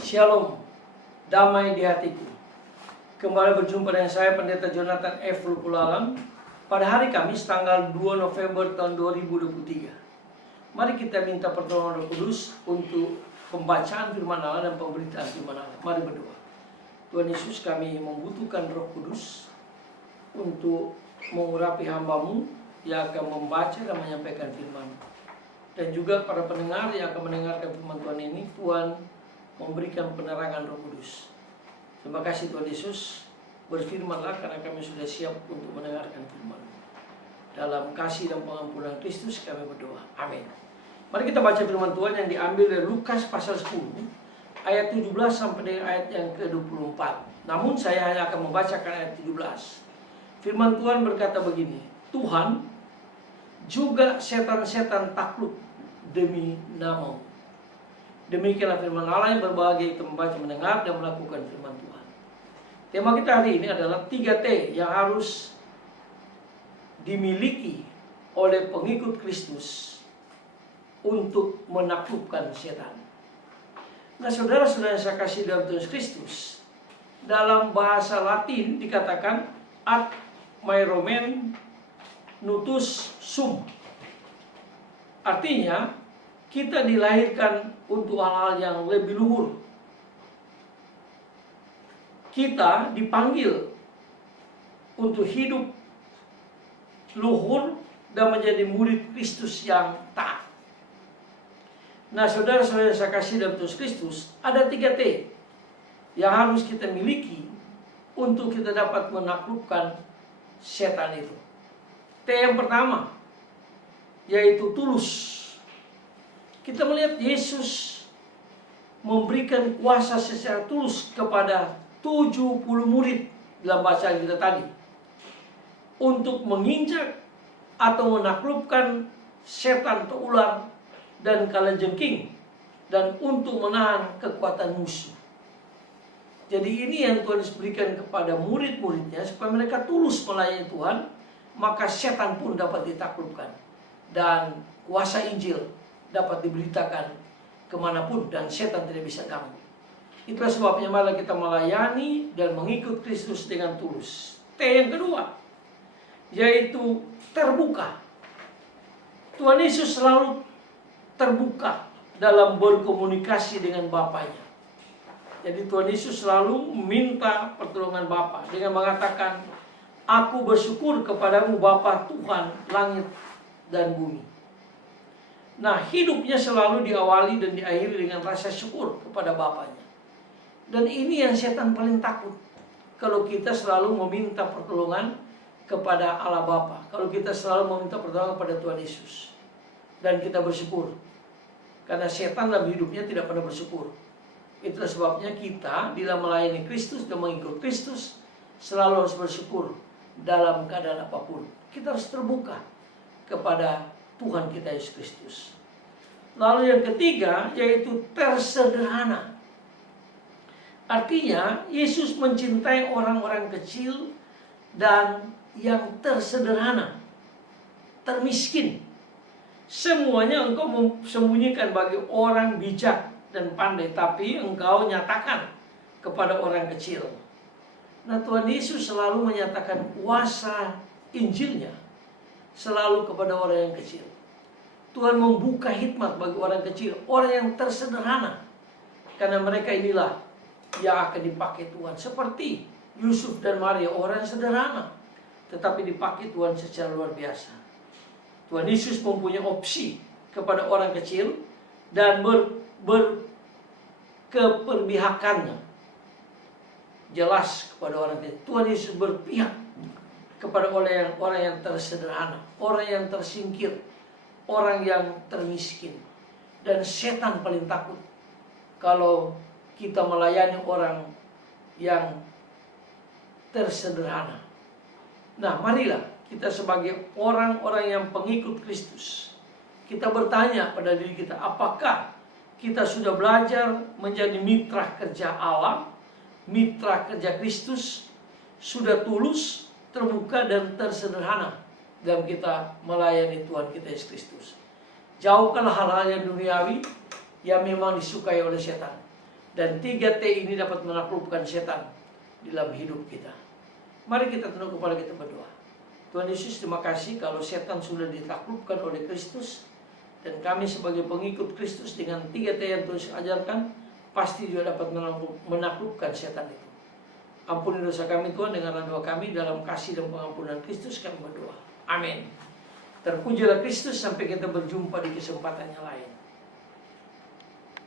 Shalom, damai di hatiku. Kembali berjumpa dengan saya Pendeta Jonathan F. Lukulalang pada hari Kamis tanggal 2 November tahun 2023. Mari kita minta pertolongan Roh Kudus untuk pembacaan firman Allah dan pemberitaan firman Allah. Mari berdoa. Tuhan Yesus, kami membutuhkan Roh Kudus untuk mengurapi hamba-Mu yang akan membaca dan menyampaikan firman. Dan juga para pendengar yang akan mendengarkan firman Tuhan ini, Tuhan memberikan penerangan Roh Kudus. Terima kasih Tuhan Yesus, berfirmanlah karena kami sudah siap untuk mendengarkan firman. Dalam kasih dan pengampunan Kristus kami berdoa. Amin. Mari kita baca firman Tuhan yang diambil dari Lukas pasal 10 ayat 17 sampai dengan ayat yang ke-24. Namun saya hanya akan membacakan ayat 17. Firman Tuhan berkata begini, Tuhan juga setan-setan takluk demi nama-Mu. Demikianlah firman Allah yang berbahagia itu membaca, mendengar, dan melakukan firman Tuhan. Tema kita hari ini adalah 3T yang harus dimiliki oleh pengikut Kristus untuk menaklukkan setan. Nah, saudara-saudara yang saya kasih dalam Tuhan Kristus, dalam bahasa Latin dikatakan ad mairomen nutus sum. Artinya, kita dilahirkan untuk hal-hal yang lebih luhur. Kita dipanggil untuk hidup luhur dan menjadi murid Kristus yang taat. Nah, saudara-saudara yang saya kasih dalam Tuhan Kristus, ada 3T yang harus kita miliki untuk kita dapat menaklukkan setan itu. T yang pertama, yaitu tulus. Kita melihat Yesus memberikan kuasa secara tulus kepada 70 murid dalam bacaan kita tadi untuk menginjak atau menaklukkan setan atau ular dan kalajengking dan untuk menahan kekuatan musuh. Jadi ini yang Tuhan berikan kepada murid-muridnya supaya mereka tulus melayani Tuhan, maka setan pun dapat ditaklukkan dan kuasa Injil dapat diberitakan kemanapun dan setan tidak bisa ganggu. Itulah sebabnya malah kita melayani dan mengikut Kristus dengan tulus. T yang kedua, yaitu terbuka. Tuhan Yesus selalu terbuka dalam berkomunikasi dengan Bapanya. Jadi Tuhan Yesus selalu meminta pertolongan Bapa dengan mengatakan, Aku bersyukur kepadamu Bapa Tuhan langit dan bumi. Nah, hidupnya selalu diawali dan diakhiri dengan rasa syukur kepada Bapanya. Dan ini yang setan paling takut. Kalau kita selalu meminta pertolongan kepada Allah Bapa. Kalau kita selalu meminta pertolongan kepada Tuhan Yesus. Dan kita bersyukur. Karena setan dalam hidupnya tidak pernah bersyukur. Itulah sebabnya kita dalam melayani Kristus dan mengikut Kristus selalu harus bersyukur dalam keadaan apapun. Kita harus terbuka kepada Tuhan kita Yesus Kristus. Lalu yang ketiga yaitu tersederhana. Artinya Yesus mencintai orang-orang kecil dan yang tersederhana, termiskin. Semuanya engkau sembunyikan bagi orang bijak dan pandai, tapi engkau nyatakan kepada orang kecil. Nah, Tuhan Yesus selalu menyatakan kuasa Injilnya selalu kepada orang yang kecil. Tuhan membuka hikmat bagi orang kecil, orang yang tersederhana. Karena mereka inilah yang akan dipakai Tuhan. Seperti Yusuf dan Maria, orang yang sederhana. Tetapi dipakai Tuhan secara luar biasa. Tuhan Yesus mempunyai opsi kepada orang kecil dan berkeperbihakannya. Jelas kepada orang kecil. Tuhan Yesus berpihak kepada orang yang tersederhana, orang yang tersingkir, orang yang termiskin. Dan setan paling takut kalau kita melayani orang yang tersederhana. Nah, marilah kita sebagai orang-orang yang pengikut Kristus, kita bertanya pada diri kita, apakah kita sudah belajar menjadi mitra kerja Allah, mitra kerja Kristus, sudah tulus, terbuka dan tersederhana dalam kita melayani Tuhan kita Yesus Kristus. Jauhkanlah hal-hal yang duniawi yang memang disukai oleh setan. Dan 3T ini dapat menaklukkan setan di dalam hidup kita. Mari kita tunduk kepala kita berdoa. Tuhan Yesus, terima kasih kalau setan sudah ditaklukkan oleh Kristus. Dan kami sebagai pengikut Kristus dengan 3T yang Tuhan ajarkan, pasti juga dapat menaklukkan setan itu. Ampuni dosa kami Tuhan, dengarlah doa kami, dalam kasih dan pengampunan Kristus kami berdoa. Amin. Terpujilah Kristus, sampai kita berjumpa di kesempatan yang lain.